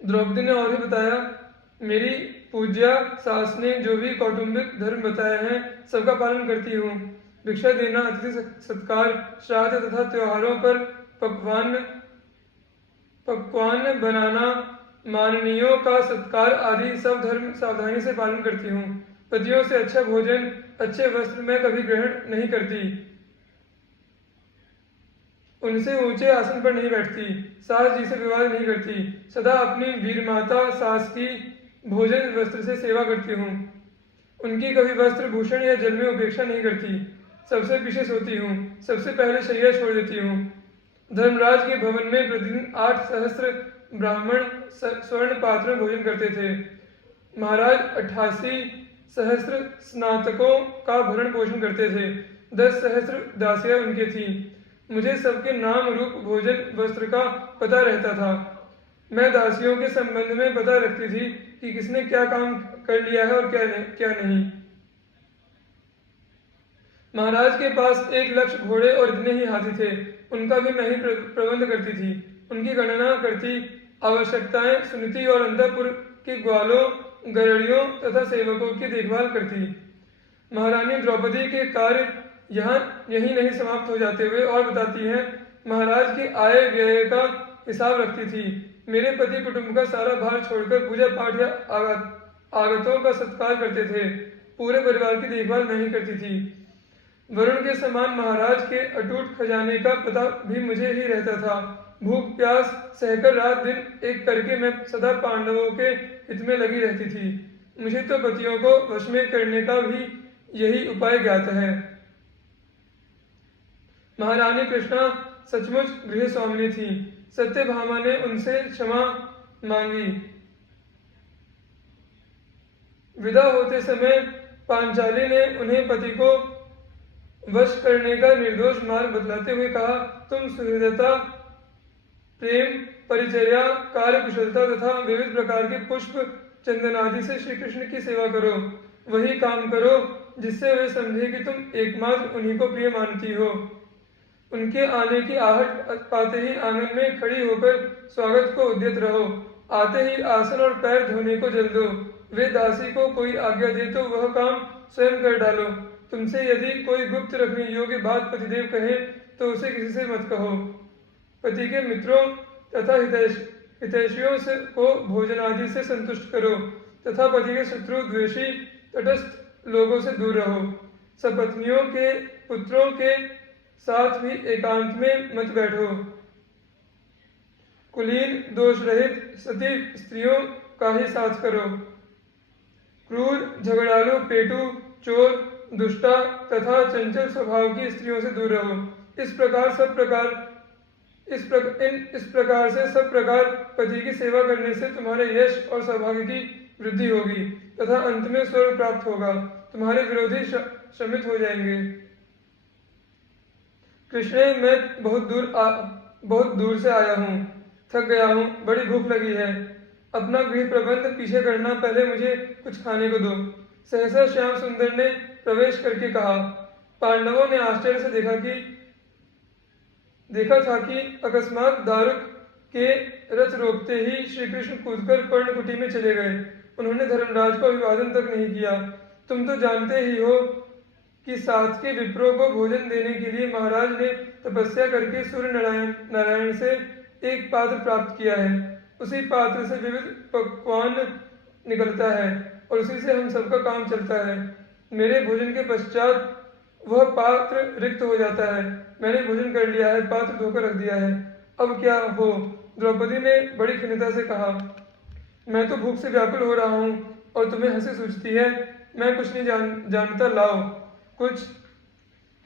द्रौपदी ने और भी बताया, मेरी पूज्या सास ने जो भी कौटुंबिक धर्म बताए हैं सबका पालन करती हूँ। भिक्षा देना, अतिथि सत्कार, श्राद्ध तथा त्योहारों पर पकवान पकवान बनाना, माननीयों का सत्कार आदि सब धर्म सावधानी से पालन करती हूँ। पतियों से अच्छा भोजन, अच्छे वस्त्र मैं कभी ग्रहण नहीं करती। उनसे ऊंचे आसन पर नहीं बैठती। सास जी से विवाद नहीं करती। सदा अपनी वीर माता सास की भोजन वस्त्र से सेवा करती हूँ। उनकी कभी वस्त्र भूषण या जल में उपेक्षा नहीं करती। सबसे पीछे सोती हूँ। सबसे पहले शैया छोड़ देती हूँ। धर्मराज के भवन में प्रतिदिन 8 सहस्त्र ब्राह्मण स्वर्ण पात्र में भोजन करते थे। महाराज 88 सहस्त्र स्नातकों का भरण पोषण करते थे। 10 सहस्त्र दासियां उनके थी। मुझे सबके नाम, रूप, भोजन, वस्त्र का पता रहता था। मैं दासियों के संबंध में पता रखती थी कि किसने क्या काम कर लिया है और क्या नहीं। महाराज के पास 1 लाख घोड़े और इतने ही हाथी थे। उनका भी मैं ही प्रबंध करती थी। उनकी गणना करती, आवश्यकताएं सुनती और अंतःपुर के ग्वालों, गरड़ियों तथा सेवकों की देखभाल करती। महारानी द्रौपदी के कार्य यही नहीं समाप्त हो जाते हुए और बताती हैं, महाराज के आय व्यय का हिसाब रखती थी। मेरे पति कुटुंब का सारा भार छोड़कर पूजा पाठ या आगतों का सत्कार करते थे। पूरे परिवार की देखभाल मैं ही करती थी। वरुण के समान महाराज के अटूट खजाने का पता भी मुझे ही रहता था। भूख प्यास सहकर रात दिन एक करके मैं सदा पांडवों के हित में लगी रहती थी। मुझे तो पतियों को वश में करने का भी यही उपाय ज्ञात है। महारानी कृष्णा सचमुच गृह स्वामिनी थी। सत्यभामा ने उनसे क्षमा मांगी। विदा होते समय पांचाली ने उन्हें पति को वश करने का निर्दोष मार्ग बतलाते हुए कहा, तुम सुहृदता, प्रेम, परिचर्या, कार्य कुशलता तथा विविध प्रकार के पुष्प चंदन आदि से श्री कृष्ण की सेवा करो। वही काम करो जिससे वे समझे कि तुम एकमात्र उन्हीं को प्रिय मानती हो। उनके आने की आहट पाते ही आंगन में खड़ी होकर स्वागत को उद्यत रहो। आते ही आसन और पैर धोने को जल दो। वे दासी को कोई आज्ञा दे तो वह काम स्वयं कर डालो। तुमसे यदि कोई गुप्त रखने योग्य बात पतिदेव कहे तो उसे किसी से मत कहो। पति के मित्रों तथा हितैषियों से को भोजन आदि से संतुष्ट करो तथा पति के शत्रु, द्वेषी, तटस्थ लोगों से दूर रहो। सपत्नियों के पुत्रों के साथ भी एकांत में मत बैठो। कुलीन, दोष रहित सती स्त्रियों का ही साथ करो। क्रूर, झगड़ालू, पेटू, चोर, दुष्टा तथा चंचल स्वभाव की स्त्रियों से दूर रहो। इस प्रकार से सब प्रकार पति की सेवा करने से तुम्हारे यश और सौभाग्य की वृद्धि होगी तथा अंत में स्वर्ग प्राप्त होगा। तुम्हारे विरोधी शमित हो जाएंगे। कृष्ण, मैं बहुत दूर से आया हूँ, थक गया हूँ, बड़ी भूख लगी है। अपना गृह प्रबंध पीछे करना, पहले मुझे कुछ खाने को दो। सहसा श्याम सुंदर ने प्रवेश करके कहा। पांडवों ने आश्चर्य से देखा था कि अकस्मात दारुक के रथ रोकते ही श्री कृष्ण कूदकर पर्णकुटी में चले गए। उन्होंने धर्मराज को अभिवादन तक नहीं किया। तुम तो जानते ही हो कि साथ के विप्रों को भोजन देने के लिए महाराज ने तपस्या करके सूर्य नारायण से एक पात्र प्राप्त किया है। उसी पात्र से विविध पकवान निकलता है और उसी से हम सबका काम चलता है। मेरे भोजन के पश्चात वह पात्र रिक्त हो जाता है। मैंने भोजन कर लिया है, पात्र धोकर रख दिया है। अब क्या हो? द्रौपदी ने बड़ी खिन्नता से कहा। मैं तो भूख से व्याकुल हो रहा हूँ और तुम्हें हंसी सूझती है। मैं कुछ नहीं जानता, लाओ कुछ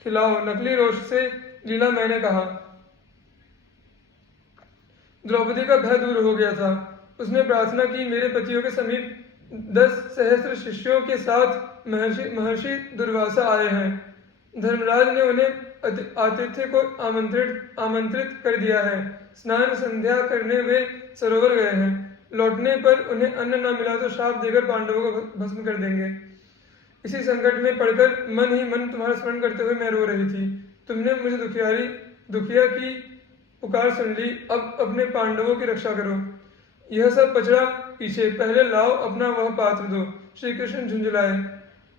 खिलाओ। नकली रोष से लीला मैंने कहा। द्रौपदी का भय दूर हो गया था। उसने प्रार्थना की, मेरे पतियों के समीप 10 सहस्त्र शिष्यों के साथ महर्षि दुर्वासा आए हैं। धर्मराज ने उन्हें आतिथ्य को आमंत्रित कर दिया है। स्नान संध्या करने वे सरोवर गए हैं। लौटने पर उन्हें अन्न न मिला तो श्राप देकर पांडवों को भस्म कर देंगे। इसी संकट में पड़कर मन ही मन तुम्हारा स्मरण करते हुए मैं रो रही थी। तुमने मुझे दुखिया की पुकार सुन ली। अब अपने पांडवों की रक्षा करो। यह सब पचड़ा पीछे, पहले लाओ अपना वह पात्र दो। श्री कृष्ण झुंझुलाए,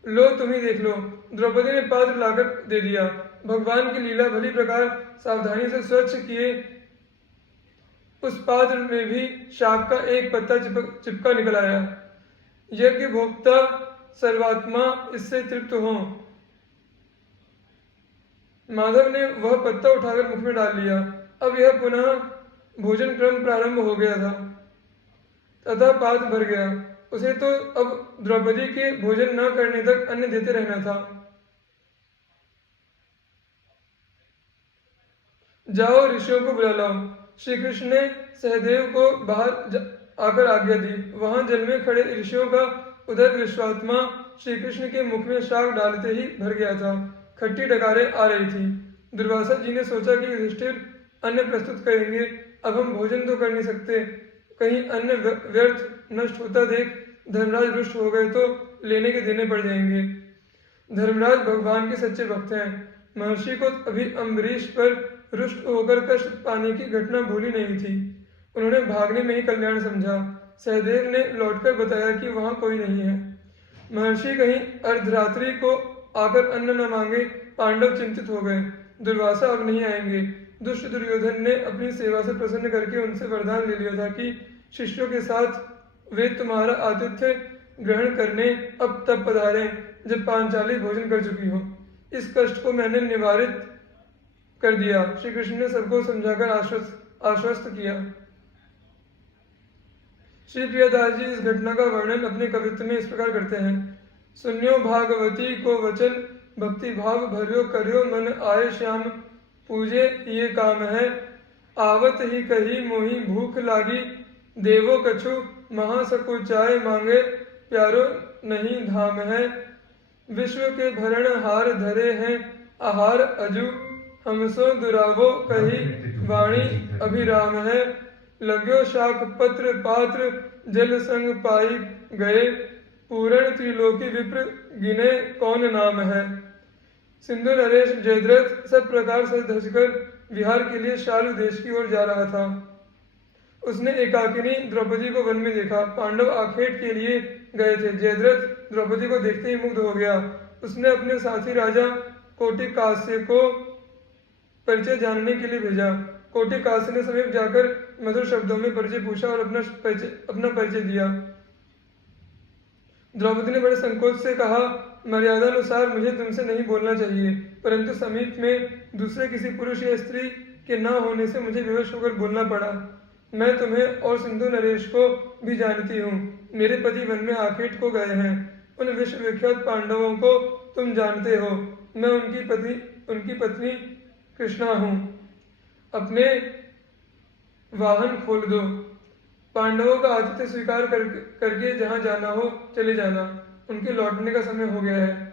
लो तुम ही देख लो। द्रौपदी ने पात्र लाकर दे दिया। भगवान की लीला भली प्रकार सावधानी से स्वच्छ किए उस पात्र में भी शाक का एक पत्ता चिपका निकल आया। यज्ञ भोक्ता सर्वात्मा इससे तृप्त हो। माधव ने वह पत्ता उठाकर मुख में डाल लिया। अब यह पुनः भोजन क्रम प्रारंभ हो गया था तथा पात्र भर गया। उसे तो अब द्रौपदी के भोजन न करने तक अन्न देते रहना था। जाओ ऋषियों को बुला लाओ। श्री कृष्ण ने सहदेव को बाहर आकर आज्ञा दी। वहां जल में खड़े ऋषियों का उदर विश्वात्मा श्री कृष्ण के मुख में शाक डालते ही भर गया था। खट्टी डकारें आ रही थी। दुर्वासा जी ने सोचा कि युधिष्ठिर अन्न प्रस्तुत करेंगे। अब हम भोजन तो कर नहीं सकते, कहीं अन्न व्यर्थ नष्ट होता देख धर्मराज रुष्ट हो गए तो लेने के देने पड़ जाएंगे। धर्मराज भगवान के सच्चे भक्त हैं। महर्षि को अभी अम्बरीश पर रुष्ट होकर कष्ट पाने की घटना भूली नहीं थी। उन्होंने भागने में ही कल्याण समझा। सहदेव ने लौटकर बताया कि वहां कोई नहीं है। महर्षि कहीं अर्धरात्रि को आकर अन्न न मांगे। पांडव चिंतित हो गए। दुर्वासा अब नहीं आएंगे। दुष्ट दुर्योधन ने अपनी सेवा से प्रसन्न करके उनसे वरदान ले लिया था कि शिष्यों के साथ वे तुम्हारा आतिथ्य ग्रहण करने अब तब पधारे जब पांचाली भोजन कर चुकी हो। इस कष्ट को मैंने निवारित कर दिया। श्री कृष्ण ने सबको समझाकर आश्वस्त किया। श्री प्रियदास जी इस घटना का वर्णन अपने कवित्व में इस प्रकार करते हैं। सुन्यो भागवती को वचन, भक्ति भाव भर्यो कर्यो मन आए श्याम, पूजे ये काम है, आवत ही कही मोही भूख लागी, देवो कछु महासकुचाए मांगे, प्यारो नहीं धाम है, विश्व के भरण हार धरे हैं, आहार अजू हमसो दुरावो कही, वाणी अभिराम है, लग्यो शाख पत्र पात्र जल संग पाई गए, पूरण त्रिलोकी विप्र गिने कौन नाम है। सिंधु नरेश जयद्रथ सब प्रकार से धसकर विहार के लिए शाल्व देश की ओर जा रहा था। उसने एकाकिनी द्रौपदी को वन में देखा। पांडव आखेट के लिए गए थे। जयद्रथ द्रौपदी को देखते ही मुग्ध हो गया। उसने अपने साथी राजा कोटिकास्य को परिचय जानने के लिए भेजा। कोटिकास्य ने समीप जाकर मधुर शब्दों में परिचय पूछा और अपना परिचय दिया। द्रौपदी ने बड़े संकोच से कहा, मर्यादानुसार मुझे तुमसे नहीं बोलना चाहिए, परंतु समीप में दूसरे किसी पुरुष या स्त्री के न होने से मुझे विवश होकर बोलना पड़ा। मैं तुम्हें और सिंधु नरेश को भी जानती हूँ। मेरे पति वन में आखेट को गए हैं। उन विश्व विख्यात पांडवों को तुम जानते हो। मैं उनकी पत्नी कृष्णा हूँ। अपने वाहन खोल दो। पांडवों का आतिथ्य स्वीकार करके जहाँ जाना हो चले जाना। उनके लौटने का समय हो गया है।